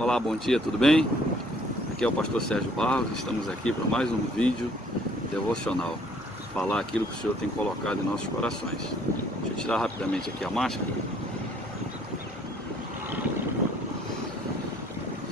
Olá, bom dia, tudo bem? Aqui é o pastor Sérgio Barros, estamos aqui para mais um vídeo devocional. Falar aquilo que o Senhor tem colocado em nossos corações. Deixa eu tirar rapidamente aqui a máscara.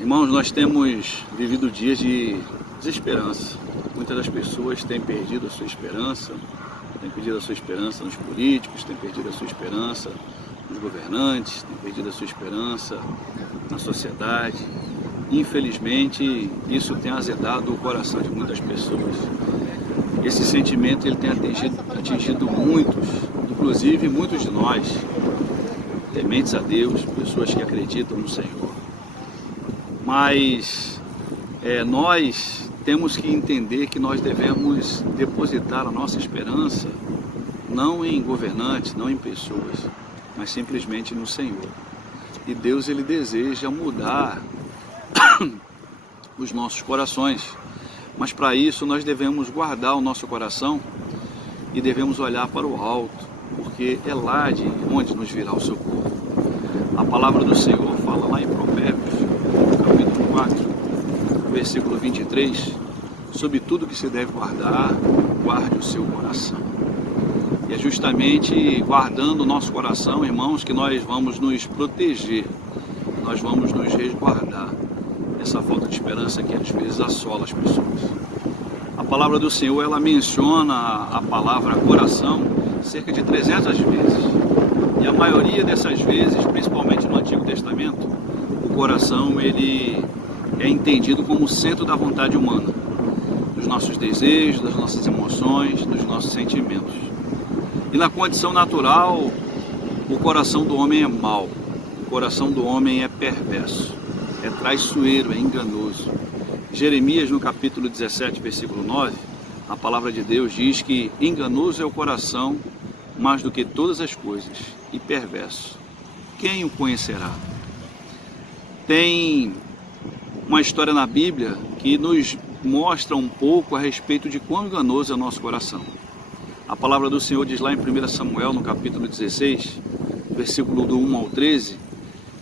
Irmãos, nós temos vivido dias de desesperança. Muitas das pessoas têm perdido a sua esperança, têm perdido a sua esperança nos políticos, têm perdido a sua esperança nos governantes, têm perdido a sua esperança na sociedade. Infelizmente, isso tem azedado o coração de muitas pessoas. Esse sentimento ele tem atingido muitos, inclusive muitos de nós, tementes a Deus, pessoas que acreditam no Senhor. Mas nós temos que entender que nós devemos depositar a nossa esperança não em governantes, não em pessoas, mas simplesmente no Senhor. E Deus ele deseja mudar os nossos corações, mas para isso nós devemos guardar o nosso coração e devemos olhar para o alto, porque é lá de onde nos virá o socorro. A palavra do Senhor fala lá em Provérbios, capítulo 4, versículo 23, sobre tudo que se deve guardar, guarde o seu coração. E é justamente guardando o nosso coração, irmãos, que nós vamos nos proteger, nós vamos nos resguardar essa falta de esperança que às vezes assola as pessoas. A palavra do Senhor, ela menciona a palavra coração cerca de 300 vezes. E a maioria dessas vezes, principalmente no Antigo Testamento, o coração ele é entendido como o centro da vontade humana, dos nossos desejos, das nossas emoções, dos nossos sentimentos. E na condição natural, o coração do homem é mau, o coração do homem é perverso, é traiçoeiro, é enganoso. Jeremias, no capítulo 17, versículo 9, a palavra de Deus diz que enganoso é o coração mais do que todas as coisas, e perverso. Quem o conhecerá? Tem uma história na Bíblia que nos mostra um pouco a respeito de quão enganoso é o nosso coração. A palavra do Senhor diz lá em 1 Samuel, no capítulo 16, versículo do 1 ao 13,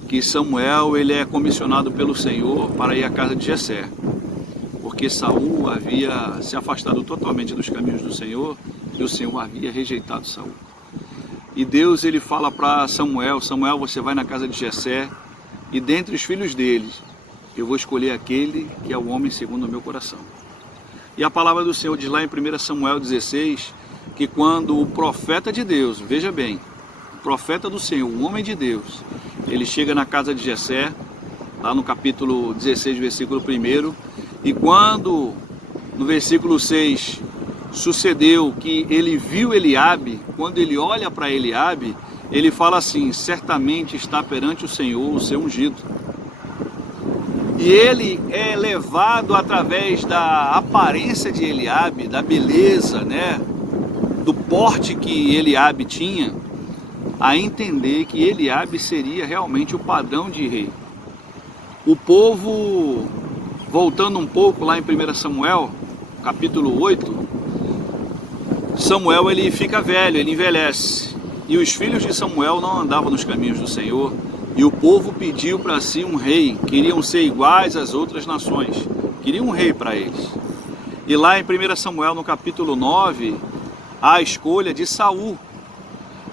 que Samuel ele é comissionado pelo Senhor para ir à casa de Jessé, porque Saul havia se afastado totalmente dos caminhos do Senhor e o Senhor havia rejeitado Saul. E Deus ele fala para Samuel: Samuel, você vai na casa de Jessé e dentre os filhos dele eu vou escolher aquele que é o homem segundo o meu coração. E a palavra do Senhor diz lá em 1 Samuel 16 que quando o profeta de Deus, veja bem, o profeta do Senhor, o homem de Deus, ele chega na casa de Jessé, lá no capítulo 16, versículo 1, e quando no versículo 6 sucedeu que ele viu Eliabe, quando ele olha para Eliabe, ele fala assim: certamente está perante o Senhor o seu ungido. E ele é levado através da aparência de Eliabe, da beleza, né, do porte que Eliabe tinha, a entender que Eliabe seria realmente o padrão de rei. O povo, voltando um pouco lá em 1 Samuel, capítulo 8, Samuel ele fica velho, ele envelhece, e os filhos de Samuel não andavam nos caminhos do Senhor, e o povo pediu para si um rei, queriam ser iguais às outras nações, queriam um rei para eles. E lá em 1 Samuel, no capítulo 9, há a escolha de Saul.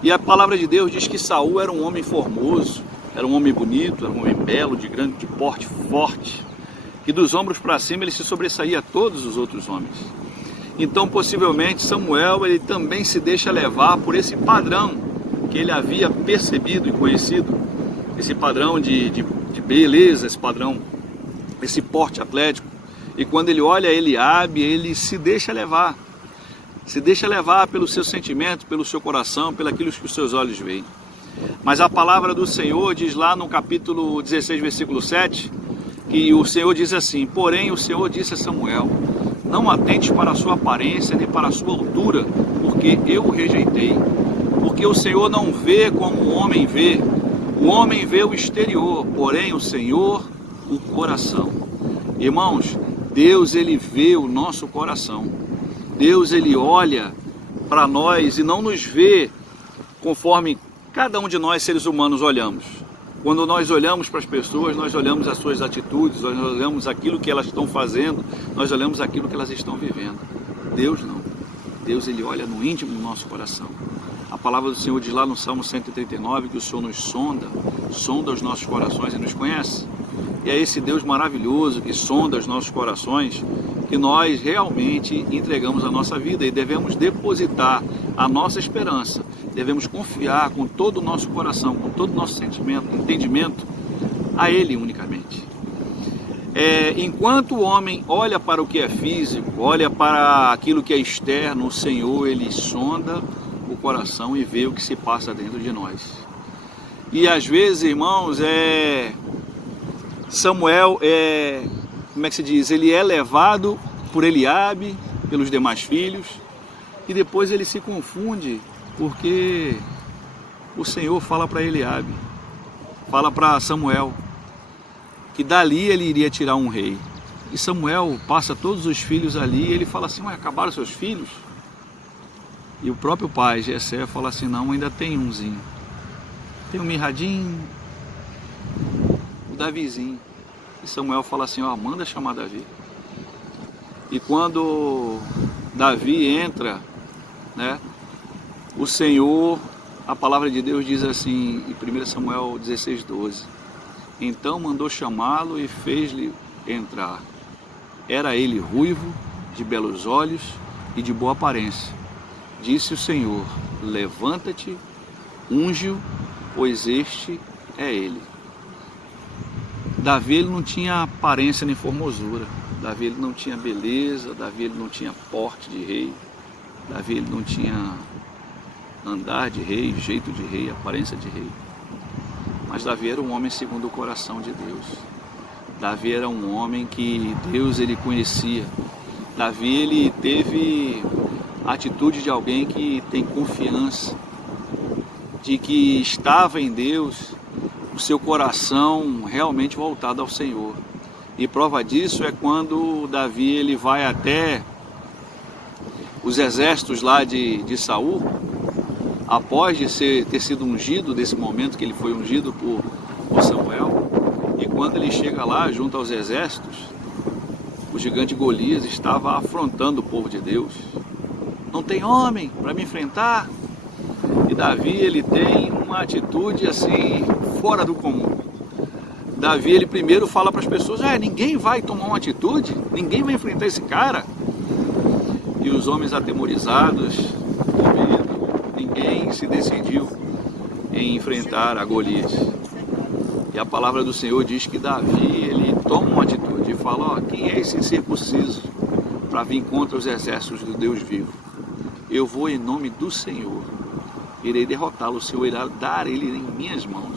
E a palavra de Deus diz que Saul era um homem formoso, era um homem bonito, era um homem belo, de grande porte, forte, que dos ombros para cima ele se sobressaía a todos os outros homens. Então possivelmente Samuel ele também se deixa levar por esse padrão que ele havia percebido e conhecido, esse padrão de beleza, esse padrão, esse porte atlético. E quando ele olha Eliabe, ele se deixa levar pelo seu sentimento, pelo seu coração, pelaquilo que os seus olhos veem. Mas a palavra do Senhor diz lá no capítulo 16, versículo 7, que o Senhor diz assim: porém o Senhor disse a Samuel, não atentes para a sua aparência, nem para a sua altura, porque eu o rejeitei. Porque o Senhor não vê como o homem vê o exterior, porém o Senhor o coração. Irmãos, Deus ele vê o nosso coração. Deus ele olha para nós e não nos vê conforme cada um de nós seres humanos olhamos. Quando nós olhamos para as pessoas, nós olhamos as suas atitudes, nós olhamos aquilo que elas estão fazendo, nós olhamos aquilo que elas estão vivendo. Deus não. Deus, Ele olha no íntimo do nosso coração. A palavra do Senhor diz lá no Salmo 139 que o Senhor nos sonda os nossos corações e nos conhece. E é esse Deus maravilhoso que sonda os nossos corações que nós realmente entregamos a nossa vida e devemos depositar a nossa esperança. Devemos confiar com todo o nosso coração, com todo o nosso sentimento, entendimento, a Ele unicamente. Enquanto o homem olha para o que é físico, olha para aquilo que é externo, o Senhor, Ele sonda o coração e vê o que se passa dentro de nós. E às vezes, irmãos, Samuel como é que se diz? Ele é levado por Eliabe, pelos demais filhos, e depois ele se confunde, porque o Senhor fala para Eliabe, fala para Samuel, que dali ele iria tirar um rei. E Samuel passa todos os filhos ali, e ele fala assim, mas acabaram seus filhos? E o próprio pai, Jessé, fala assim, não, ainda tem umzinho. Tem o Mirradim, o Davizinho. E Samuel fala assim, ó, manda chamar Davi. E quando Davi entra, né, o Senhor, a palavra de Deus diz assim, em 1 Samuel 16:12, então mandou chamá-lo e fez-lhe entrar. Era ele ruivo, de belos olhos e de boa aparência. Disse o Senhor, levanta-te, unge-o, pois este é ele. Davi, ele não tinha aparência nem formosura. Davi, ele não tinha beleza. Davi, ele não tinha porte de rei. Davi, ele não tinha andar de rei, jeito de rei, aparência de rei. Mas Davi era um homem segundo o coração de Deus. Davi era um homem que Deus, ele conhecia. Davi, ele teve a atitude de alguém que tem confiança, de que estava em Deus, o seu coração realmente voltado ao Senhor. E prova disso é quando Davi, ele vai até os exércitos lá de Saul, após de ter sido ungido, desse momento que ele foi ungido por Samuel, e quando ele chega lá junto aos exércitos, o gigante Golias estava afrontando o povo de Deus. Não tem homem para me enfrentar? E Davi, ele tem uma atitude assim, fora do comum. Davi, ele primeiro fala para as pessoas, ninguém vai tomar uma atitude, ninguém vai enfrentar esse cara. E os homens atemorizados, com medo, ninguém se decidiu em enfrentar a Golias. E a palavra do Senhor diz que Davi, ele toma uma atitude e fala, quem é esse incircunciso para vir contra os exércitos do Deus vivo? Eu vou em nome do Senhor, irei derrotá-lo, o Senhor irá dar ele em minhas mãos.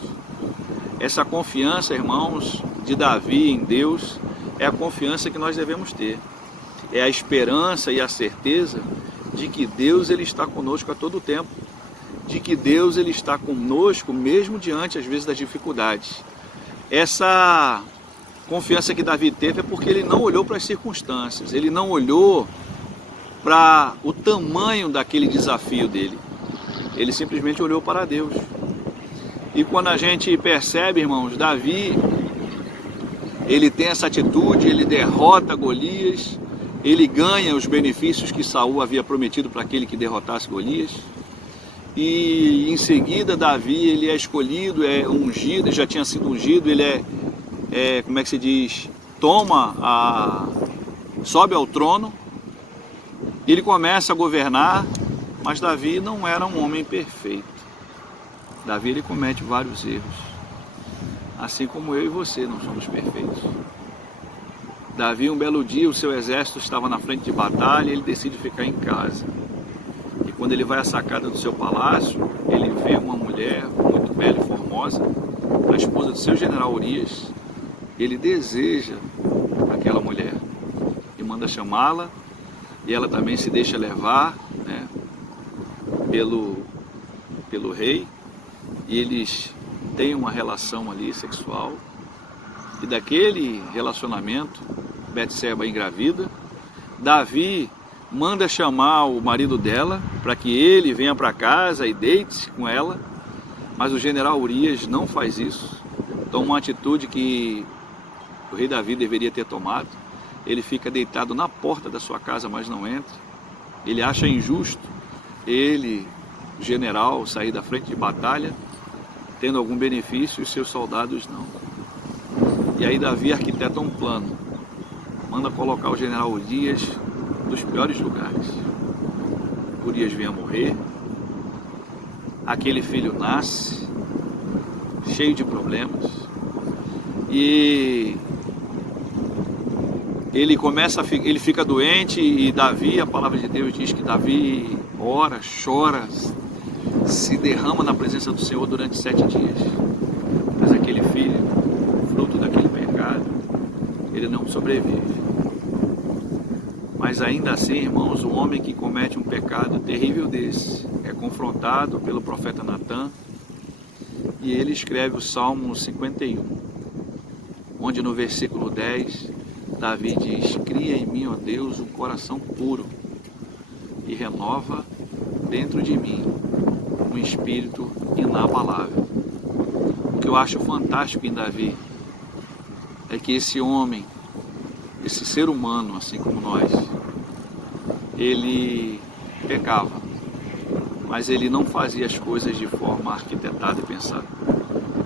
Essa confiança, irmãos, de Davi em Deus, é a confiança que nós devemos ter. É a esperança e a certeza de que Deus, ele está conosco a todo tempo. De que Deus, ele está conosco mesmo diante, às vezes, das dificuldades. Essa confiança que Davi teve é porque ele não olhou para as circunstâncias, ele não olhou para o tamanho daquele desafio dele. Ele simplesmente olhou para Deus. E quando a gente percebe, irmãos, Davi, ele tem essa atitude, ele derrota Golias, ele ganha os benefícios que Saul havia prometido para aquele que derrotasse Golias. E em seguida Davi, ele é escolhido, é ungido, já tinha sido ungido, ele como é que se diz, sobe ao trono, ele começa a governar, mas Davi não era um homem perfeito. Davi, ele comete vários erros, assim como eu e você não somos perfeitos. Davi, um belo dia, o seu exército estava na frente de batalha e ele decide ficar em casa. E quando ele vai à sacada do seu palácio, ele vê uma mulher muito bela e formosa, a esposa do seu general Urias. Ele deseja aquela mulher e manda chamá-la, e ela também se deixa levar, né, pelo rei, e eles têm uma relação ali sexual, e daquele relacionamento Betseba engravida. Davi manda chamar o marido dela para que ele venha para casa e deite-se com ela, mas o general Urias não faz isso. toma uma atitude que o rei Davi deveria ter tomado. Ele fica deitado na porta da sua casa, mas não entra. Ele acha injusto ele, o general, sair da frente de batalha, tendo algum benefício, e os seus soldados não. E aí Davi arquiteta um plano, manda colocar o general Urias nos piores lugares. Urias vem a morrer, aquele filho nasce, cheio de problemas, e ele fica doente, e Davi, a palavra de Deus diz que Davi ora, chora, se derrama na presença do Senhor durante 7 dias. Mas aquele filho, fruto daquele pecado, ele não sobrevive. Mas ainda assim, irmãos, o homem que comete um pecado terrível desse é confrontado pelo profeta Natan, e ele escreve o Salmo 51, onde no versículo 10, Davi diz: cria em mim, ó Deus, um coração puro e renova dentro de mim um espírito inabalável. O que eu acho fantástico em Davi é que esse homem, esse ser humano, assim como nós, ele pecava, mas ele não fazia as coisas de forma arquitetada e pensada.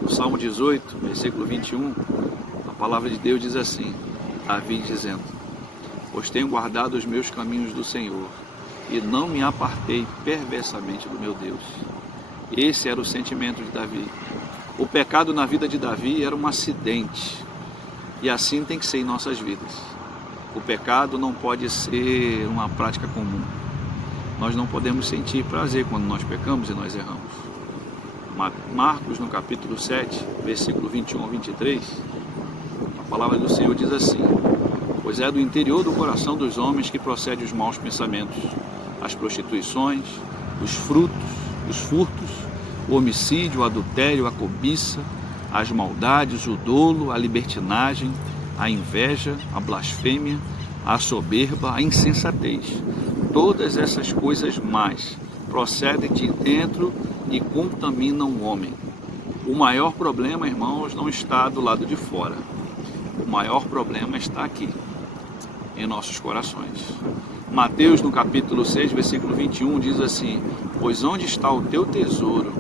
No Salmo 18, versículo 21, a palavra de Deus diz assim, Davi dizendo: pois tenho guardado os meus caminhos do Senhor, e não me apartei perversamente do meu Deus. Esse era o sentimento de Davi. O pecado na vida de Davi era um acidente, e assim tem que ser em nossas vidas. O pecado não pode ser uma prática comum. Nós não podemos sentir prazer quando nós pecamos e nós erramos. Marcos, no capítulo 7, versículo 21 ao 23, a palavra do Senhor diz assim: pois é do interior do coração dos homens que procedem os maus pensamentos, as prostituições, os furtos, o homicídio, o adultério, a cobiça, as maldades, o dolo, a libertinagem, a inveja, a blasfêmia, a soberba, a insensatez. Todas essas coisas más procedem de dentro e contaminam o homem. O maior problema, irmãos, não está do lado de fora. O maior problema está aqui, em nossos corações. Mateus, no capítulo 6, versículo 21, diz assim: pois onde está o teu tesouro,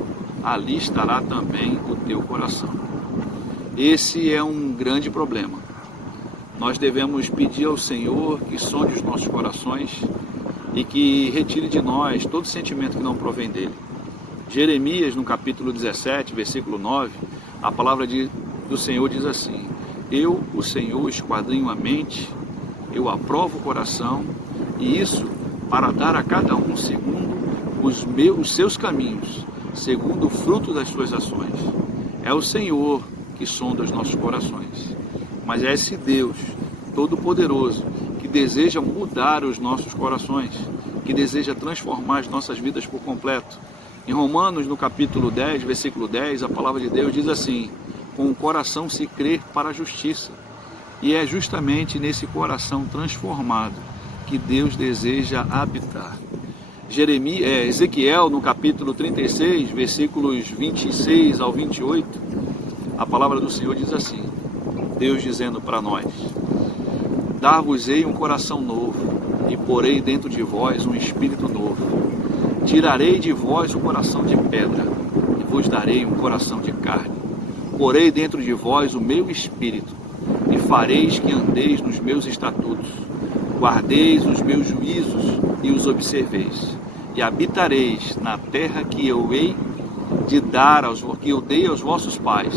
ali estará também o teu coração. Esse é um grande problema. Nós devemos pedir ao Senhor que sonde os nossos corações e que retire de nós todo sentimento que não provém dele. Jeremias, no capítulo 17, versículo 9, a palavra do Senhor diz assim: eu, o Senhor, esquadrinho a mente, eu aprovo o coração, e isso para dar a cada um segundo os seus caminhos, segundo o fruto das suas ações. É o Senhor que sonda os nossos corações, mas é esse Deus Todo-Poderoso que deseja mudar os nossos corações, que deseja transformar as nossas vidas por completo. Em Romanos, no capítulo 10, versículo 10, a palavra de Deus diz assim: com o coração se crê para a justiça, e é justamente nesse coração transformado que Deus deseja habitar. Ezequiel, no capítulo 36, versículos 26 ao 28, a palavra do Senhor diz assim, Deus dizendo para nós: dar-vos-ei um coração novo, e porei dentro de vós um espírito novo. Tirarei de vós o coração de pedra, e vos darei um coração de carne. Porei dentro de vós o meu espírito, e fareis que andeis nos meus estatutos, guardeis os meus juízos e os observeis, e habitareis na terra que eu hei de dar que eu dei aos vossos pais.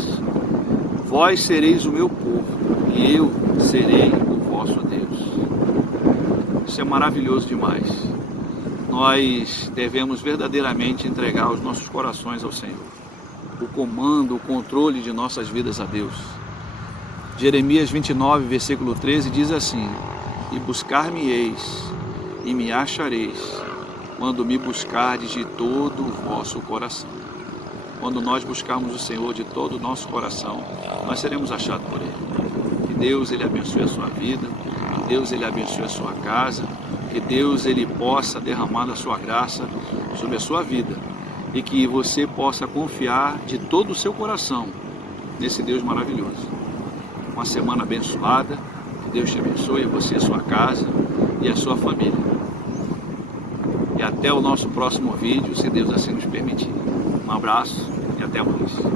Vós sereis o meu povo, e eu serei o vosso Deus. Isso é maravilhoso demais. Nós devemos verdadeiramente entregar os nossos corações ao Senhor, o comando, o controle de nossas vidas a Deus. Jeremias 29, versículo 13 diz assim: e buscar-me-eis e me achareis, quando me buscardes de todo o vosso coração. Quando nós buscarmos o Senhor de todo o nosso coração, nós seremos achados por Ele. Que Deus, Ele abençoe a sua vida, que Deus, Ele abençoe a sua casa, que Deus, Ele possa derramar a sua graça sobre a sua vida, e que você possa confiar de todo o seu coração nesse Deus maravilhoso. Uma semana abençoada, que Deus te abençoe, você, a sua casa e a sua família. E até o nosso próximo vídeo, se Deus assim nos permitir. Um abraço e até mais.